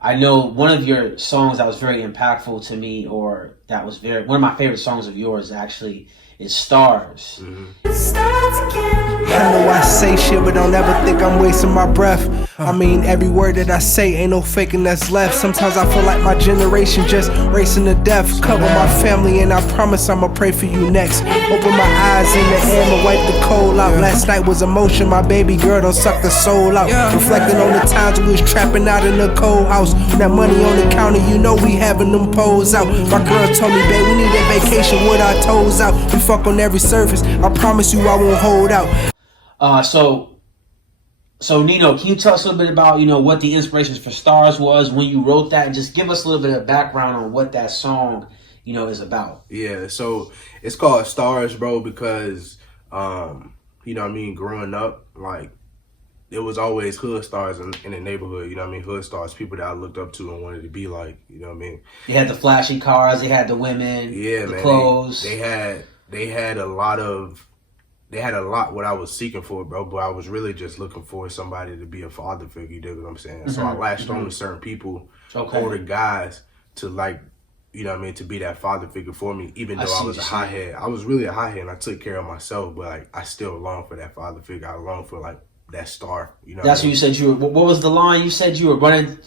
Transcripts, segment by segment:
I know one of your songs that was very impactful to me, or that was one of my favorite songs of yours actually, is Stars. I know I say shit, but don't ever think I'm wasting my breath. I mean, every word that I say ain't no faking that's left. Sometimes I feel like my generation just racing to death. Cover my family and I promise I'ma pray for you next. Open my eyes in the air and wipe the cold out. Last night was emotion, my baby girl done sucked the soul out. Reflecting on the times we was trapping out in the cold house. With that money on the counter, you know we having them poles out. My girl told me, babe, we need that vacation with our toes out. We fuck on every surface, I promise you I won't hold out. So Neno, can you tell us a little bit about, what the inspirations for Stars was when you wrote that, and just give us a little bit of background on what that song, is about? Yeah, so it's called Stars, bro, because, growing up, like, it was always hood stars in the neighborhood, hood stars, people that I looked up to and wanted to be like, They had the flashy cars, they had the women, the clothes. They had a lot what I was seeking for, bro, but I was really just looking for somebody to be a father figure, you dig what I'm saying? Mm-hmm. So I latched on to certain people, older guys, to to be that father figure for me, even though I was a hothead. I was really a hothead and I took care of myself, but like I still long for that father figure. I long for like that star, That's what you said you were. What was the line? You said you were running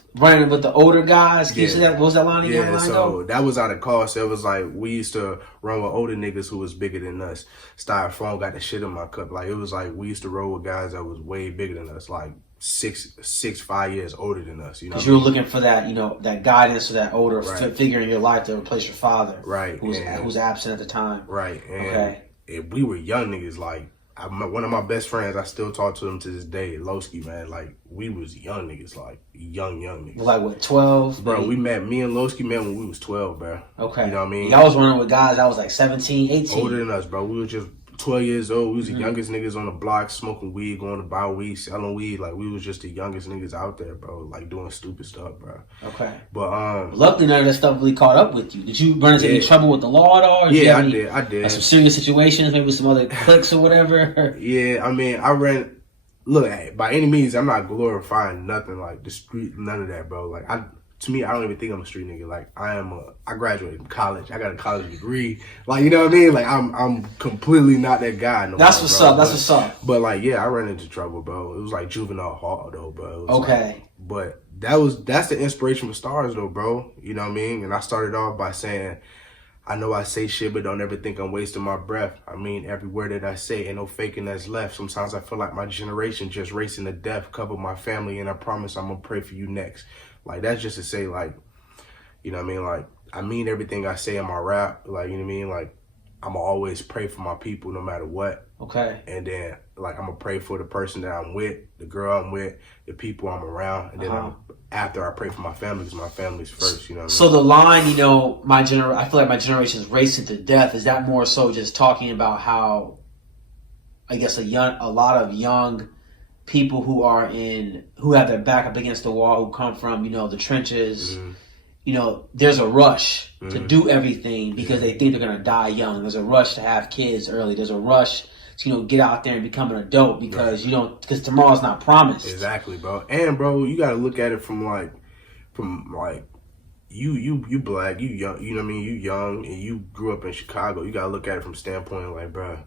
with the older guys. Can you say that? What was that line again? Yeah, so that was out of cost. It was like we used to run with older niggas who was bigger than us. Styrofoam got the shit in my cup. Like it was like we used to roll with guys that was way bigger than us, like 5 years older than us. Because you were looking for that, that guidance or that older figure in your life to replace your father, right? Who's absent at the time, right? And if we were young niggas, like. One of my best friends, I still talk to him to this day, Lowski, man. Like, we was young niggas, like, young niggas. Like, what, 12? Bro, me and Lowski met when we was 12, bro. Okay. You know what I mean? Y'all was running with guys that was like 17, 18. Older than us, bro. We were just 12 years old. We was the youngest niggas on the block, smoking weed, going to buy weed, selling weed. Like, we was just the youngest niggas out there, bro. Like, doing stupid stuff, bro. Okay. But, luckily, none of that stuff really caught up with you. Did you run into any trouble with the law at all? Yeah, I did. Like some serious situations, maybe some other cliques or whatever? Yeah, I mean, I ran... Look, by any means, I'm not glorifying nothing, like, the street, none of that, bro. Like, to me, I don't even think I'm a street nigga. Like, I graduated from college. I got a college degree. Like, you know what I mean? Like, I'm completely not that guy no more, That's what's up. That's what's up. But, like, yeah, I ran into trouble, bro. It was like juvenile hall, though, bro. Okay. But that's the inspiration for Stars, though, bro. You know what I mean? And I started off by saying, I know I say shit, but don't ever think I'm wasting my breath. I mean, every word that I say, ain't no faking that's left. Sometimes I feel like my generation just racing to death, cover my family, and I promise I'm gonna pray for you next. Like, that's just to say, like, you know what I mean? Like, I mean everything I say in my rap. Like, you know what I mean? Like, I'm going to always pray for my people no matter what. Okay. And then, like, I'm going to pray for the person that I'm with, the girl I'm with, the people I'm around. And then after I pray for my family, because my family's first, you know what I mean? So the line, I feel like my generation is racing to death. Is that more so just talking about how, I guess, a lot of young people who have their back up against the wall, who come from, the trenches, there's a rush to do everything because they think they're going to die young. There's a rush to have kids early. There's a rush to, get out there and become an adult because because tomorrow's not promised. Exactly, bro. And, bro, you got to look at it from you black, you young, you know what I mean? You young and you grew up in Chicago. You got to look at it from standpoint like, bro,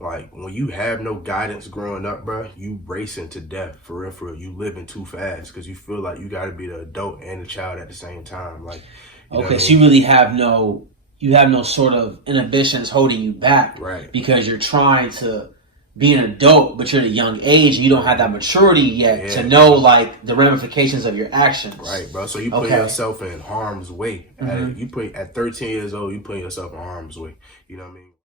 like, when you have no guidance growing up, bro, you racing to death, for real. You living too fast because you feel like you got to be the adult and the child at the same time. Like, okay, so you really have no sort of inhibitions holding you back, right? Because you're trying to be an adult, but you're at a young age and you don't have that maturity yet to know, like, the ramifications of your actions. Right, bro. So you put yourself in harm's way. At 13 years old, you put yourself in harm's way. You know what I mean?